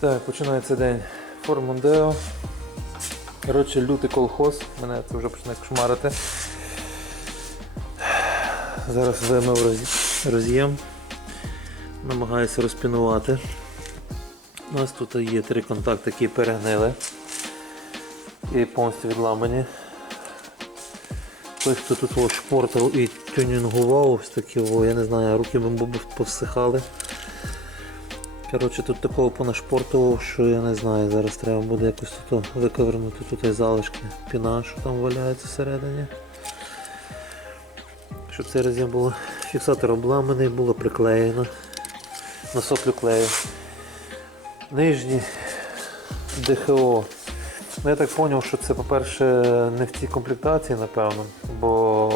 Так, починається день. Фор Мондео. Коротше, лютий колхоз. Мене це вже починає кошмарити. Зараз вимив роз'єм. Намагаюся розпінувати. У нас тут є три контакти, які перегнили і повністю відламані. Той, хто тут шпортав і тюнінгував, ось такі, я не знаю, руки б повсихали. Коротше, тут такого понашпортував, що я не знаю, зараз треба буде якось тут виковернути тут залишки піна, що там валяється всередині. Щоб цей роз'єм було фіксатор обламаний, було приклеєно на соплю клею. Нижній ДХО. Ну, я так зрозумів, що це, по-перше, не в цій комплектації, напевно, бо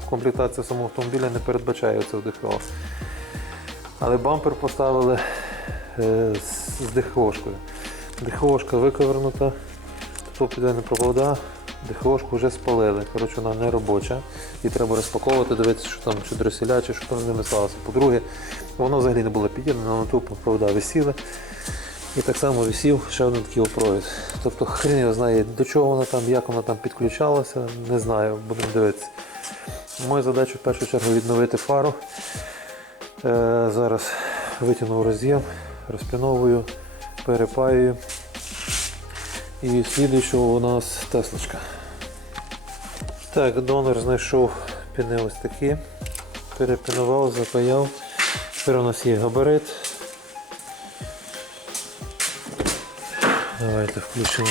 в комплектації самого автомобіля не передбачає цього ДХО. Але бампер поставили з, з ДХОшкою. ДХОшка виковернута, тут піде не провода, ДХОшку вже спалили. Коротше, вона не робоча. Її треба розпаковувати, дивитися, що там чи дроселя, чи що там з ними сталося. По-друге, воно взагалі не було під'єднано, на тупо провода висіли. І так само висів ще один такий опровід. Тобто хрен його знає, до чого вона там, як вона там підключалася, не знаю, будемо дивитися. Моя задача в першу чергу відновити фару. Е, зараз витягнув роз'єм, розпіновую, перепаюю. І слідуючого у нас теслочка. Так, донор знайшов піни ось такі. Перепінував, запаяв. Тепер у нас є габарит. Давайте включимо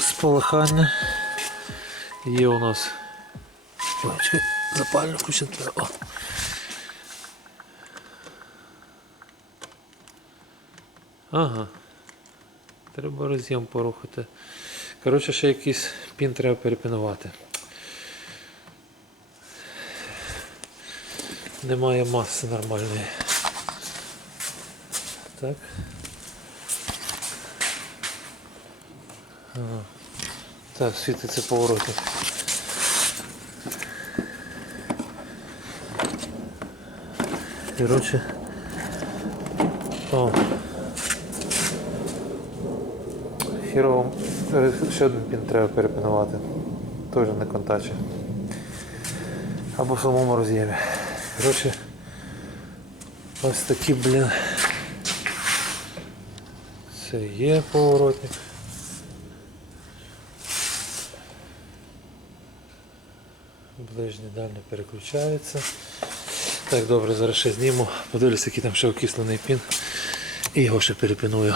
спалахання. Є у нас. Запально включити треба. О. Ага. Треба роз'єм порухати. Коротше, ще якийсь пін треба перепінувати. Немає маси нормальної. Так. Ага. Так, світиться поворотник. Коротше. О. Хірово. Е, Ще один пін треба перепінувати. Теж не контаче. Або в самому роз'ємі. Коротше. Ось такі, блін. Це є поворотник. Ближнє дальне переключається. Так, добре, зараз ще зніму. Подивлюся, який там ще окислений пін. І його ще перепіную.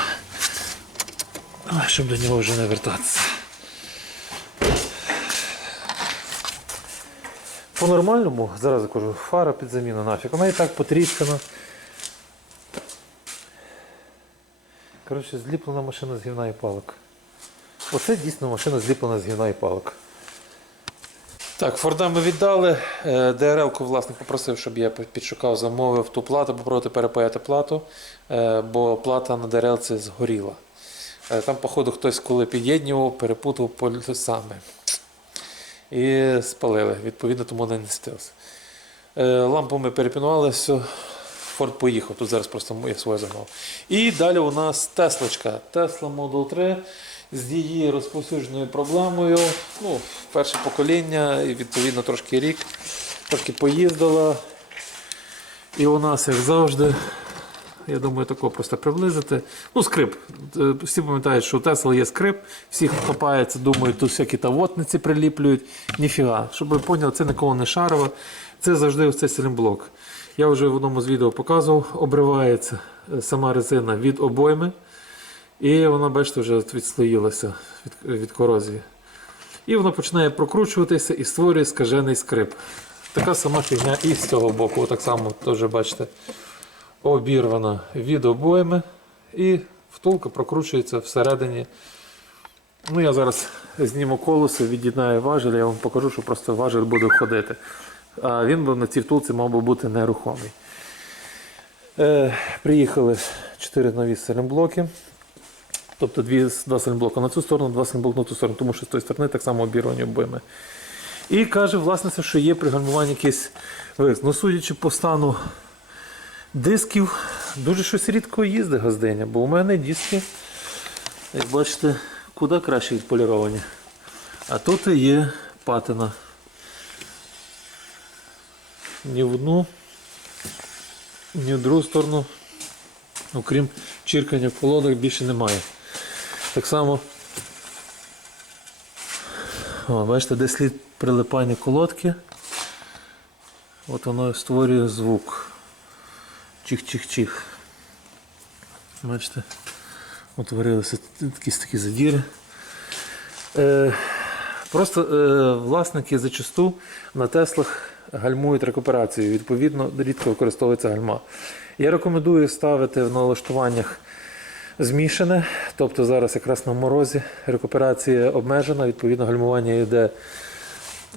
Щоб до нього вже не вертатися. По-нормальному, зараз кажу, фара під заміну нафіг. Вона і так потріскана. Коротше, зліплена машина з гівна і палок. Оце дійсно машина зліплена з гівна і палок. Так, Форда ми віддали. Е, ДРЛ-ку власник попросив, щоб я підшукав, замовив ту плату, попробувати перепаяти плату, е, бо плата на ДРЛ це згоріла. Е, Там, походу, хтось коли під'єднював, перепутав по саме. І спалили. Відповідно, тому не нестилося. Е, Лампу ми перепінували, все. Форд поїхав, тут зараз просто я своє загнав. І далі у нас Теслочка. Tesla Model 3 з її розповсюдженою проблемою. Ну, перше покоління, і відповідно трошки рік, трошки поїздила. І у нас, як завжди, я думаю, такого просто приблизити. Ну, скрип. Е, Всі пам'ятають, що у Тесла є скрип, всі хапаються, думають, тут всякі тавотниці приліплюють. Ніфіга. Щоб ви поняли, це нікого не шарово. Це завжди ось цей силімблок. Я вже в одному з відео показував, обривається е, сама резина від обойми. І вона, бачите, вже відслоїлася від, від корозії. І воно починає прокручуватися і створює скажений скрип. Така сама фігня і з цього боку. Так само теж бачите, обірвана від обойми і втулка прокручується всередині. Ну, Я зараз зніму колесо, від'єднаю важель, я вам покажу, що просто важель буде ходити. А він на цій втулці мав би бути нерухомий. Е, приїхали 4 нові селімблоки. Тобто дві, два сайлентблока на цю сторону, два сайлентблоки на ту сторону, тому що з тої сторони так само обірвані обойми. І каже власниця, що є при гальмуванні якийсь. Ну, судячи по стану Дисків дуже щось рідко їздить газдиня, бо у мене диски, як бачите, куди краще відполіровані. А тут і є патина. Ні в одну, ні в другу сторону, окрім чіркання в колодах, більше немає. Так само, о, бачите, де слід прилипання колодки. От воно створює звук. Чих-чих-чих. Бачите, утворилися якісь такі задіри. Е, просто е, власники зачасту на Теслах гальмують рекуперацію. Відповідно, рідко використовується гальма. Я рекомендую ставити в налаштуваннях змішане, тобто зараз якраз на морозі рекуперація обмежена, відповідно, гальмування йде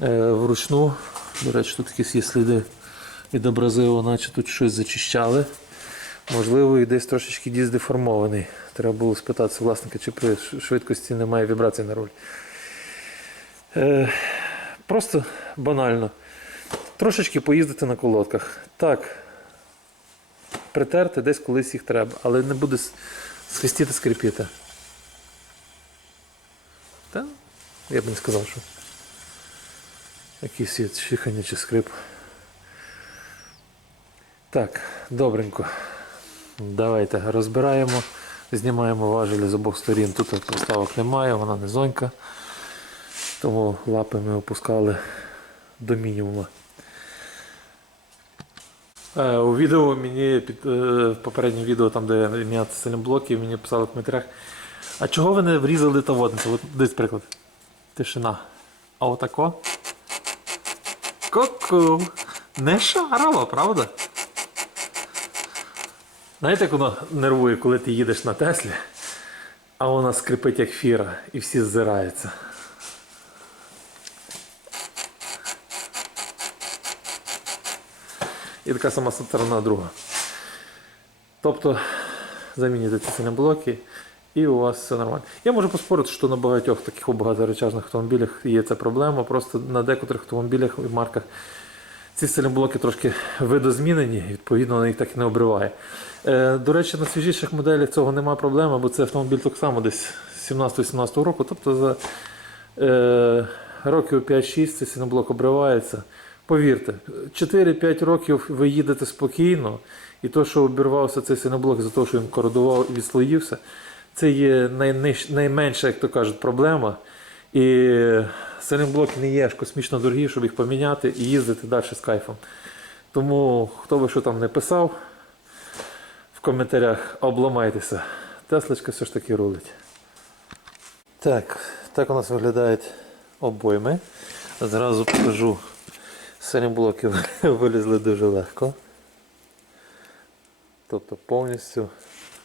е, вручну. До речі, тут якісь є сліди від абразиву, наче тут щось зачищали. Можливо, і десь трошечки діз деформований. Треба було спитатися власника, чи при швидкості немає вібрацій на руль. Е, просто банально. Трошечки поїздити на колодках. Так, притерти десь колись їх треба, але не буде свистіти скрипіти. Та, я б не сказав, що якийсь є чихання чи скрип. Так, добренько. Давайте розбираємо, знімаємо важелі з обох сторін. Тут проставок немає, вона низонька. Тому лапи ми опускали до мінімуму. Е, у відео мені під е, в попередньому відео, там де міняти сильні блоки, мені писали в коментарях. А чого ви не врізали та водницю? Десь приклад. Тишина. А отако. Ку-ку. Не шарова, правда? Знаєте, як воно нервує, коли ти їдеш на Теслі, а вона скрипить як фіра і всі ззираються. І така сама сторона друга. Тобто замінюєте ці сильні блоки і у вас все нормально. Я можу поспорити, що на багатьох таких багаторечажних автомобілях є ця проблема. Просто на декотрих автомобілях і марках ці сильні трошки видозмінені, відповідно, вона їх так і не обриває. Е, до речі, на свіжіших моделях цього немає проблеми, бо це автомобіль так само десь 17-18 року. Тобто за е, років 5-6 цей синоблок обривається. Повірте, 4-5 років ви їдете спокійно, і то, що обірвався цей синоблок за те, що він кородував і відслоївся, це є найниж, найменша, як то кажуть, проблема. І силінблоки не є аж космічно дорогі, щоб їх поміняти і їздити далі з кайфом. Тому, хто би що там не писав, в коментарях обламайтеся. Теслочка все ж таки рулить. Так, так у нас виглядають обойми. Зразу покажу. Силінблоки вилізли дуже легко. Тобто повністю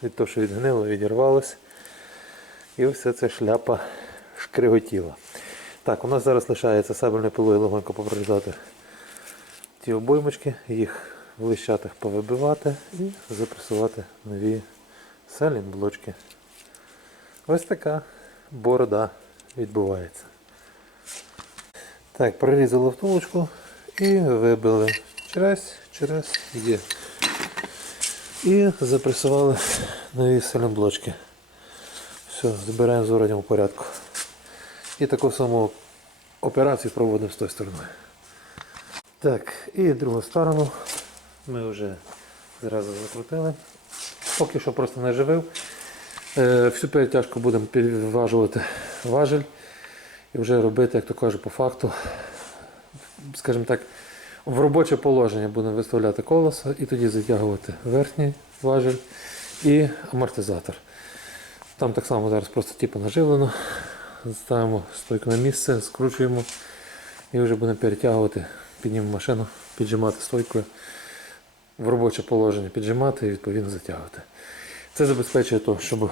від того, що відгнило, відірвалось. І все це шляпа шкриготіла. Так, у нас зараз лишається сабельною пилою легонько попрорізати ті обоймочки, їх в лищатах повибивати і запресувати нові селін-блочки. Ось така борода відбувається. Так, прорізали втулочку і вибили через, через є. І запресували нові селен-блочки. Все, збираємо в зворотньому порядку. І таку саму операцію проводимо з тої сторони. Так, і другу сторону ми вже зразу закрутили. Поки що просто не живив. Е, всю перетяжку будемо підважувати важель і вже робити, як то кажуть, по факту, скажімо так, в робоче положення будемо виставляти колесо і тоді затягувати верхній важель і амортизатор. Там так само зараз просто типу наживлено. Ставимо стойку на місце, скручуємо і вже будемо перетягувати, піднімемо машину, піджимати стойкою в робоче положення, піджимати і відповідно затягувати. Це забезпечує те, щоб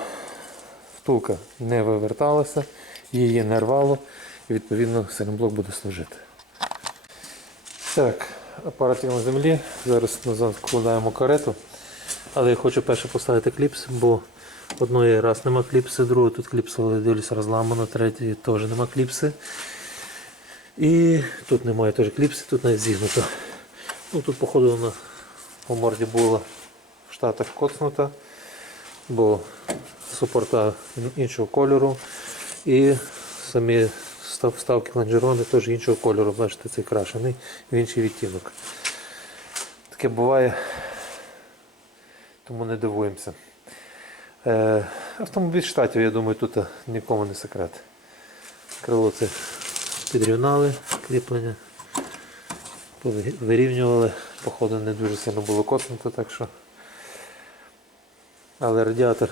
втулка не виверталася, її не рвало і відповідно силінблок буде служити. Так, апаратик на землі. Зараз назад вкладаємо карету. Але я хочу перше поставити кліпс, бо одної раз нема кліпси, другої тут кліпса дивлюся розламано, третій теж нема кліпси. І тут немає теж кліпси, тут навіть зігнуто. Ну, тут, походу, вона по морді була в штатах коцнута, бо супорта іншого кольору. І самі став- вставки лонжерони теж іншого кольору. Бачите, цей крашений в інший відтінок. Таке буває, тому не дивуємося. Е, автомобіль штатів, я думаю, тут нікому не секрет. Крило це підрівнали кріплення, вирівнювали, походу не дуже сильно було коснуто, так що. Але радіатор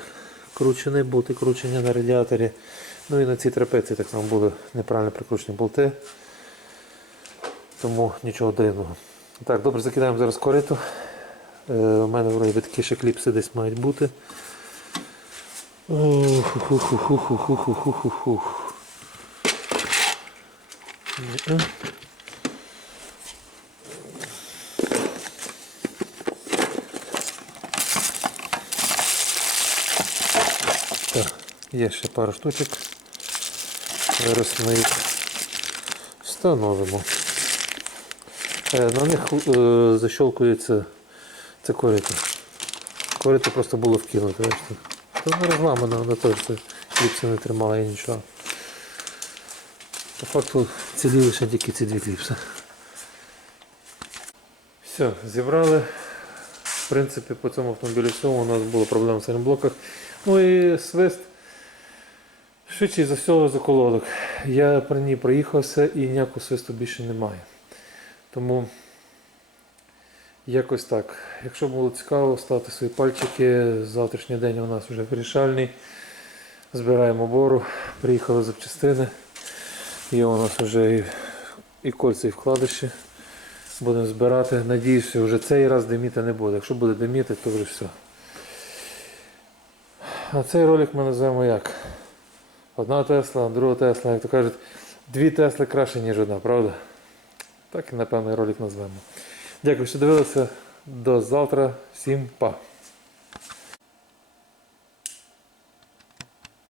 кручений, болти кручені на радіаторі. Ну і на цій трапеції так само були неправильно прикручені болти. Тому нічого дивного. Так, добре, закидаємо зараз корито. Е, у мене вроді такі ще кліпси десь мають бути. Так, Є ще пару штучок. Зараз ми їх встановимо. Е, на них е, защелкується це корито. Корито просто було вкинуто. Та не розламано, воно теж це кліпси не тримала і нічого. По факту цілі лише тільки ці дві кліпси. Все, зібрали. В принципі, по цьому автомобілю всьому у нас була проблема в блоках. Ну і свист. Швидше за всього за колодок. Я при ній проїхався і ніякого свисту більше немає. Тому якось так. Якщо було цікаво, ставте свої пальчики. Завтрашній день у нас вже вирішальний. Збираємо бору, приїхали запчастини. Є у нас вже і, і кольця, і вкладиші. Будемо збирати. Надіюся, вже цей раз диміти не буде. Якщо буде диміти, то вже все. А цей ролик ми називаємо як? Одна Тесла, друга Тесла, як то кажуть, дві Тесли краще, ніж одна, правда? Так і напевно ролик назвемо. Дякую, що дивилися. До завтра. Всім па!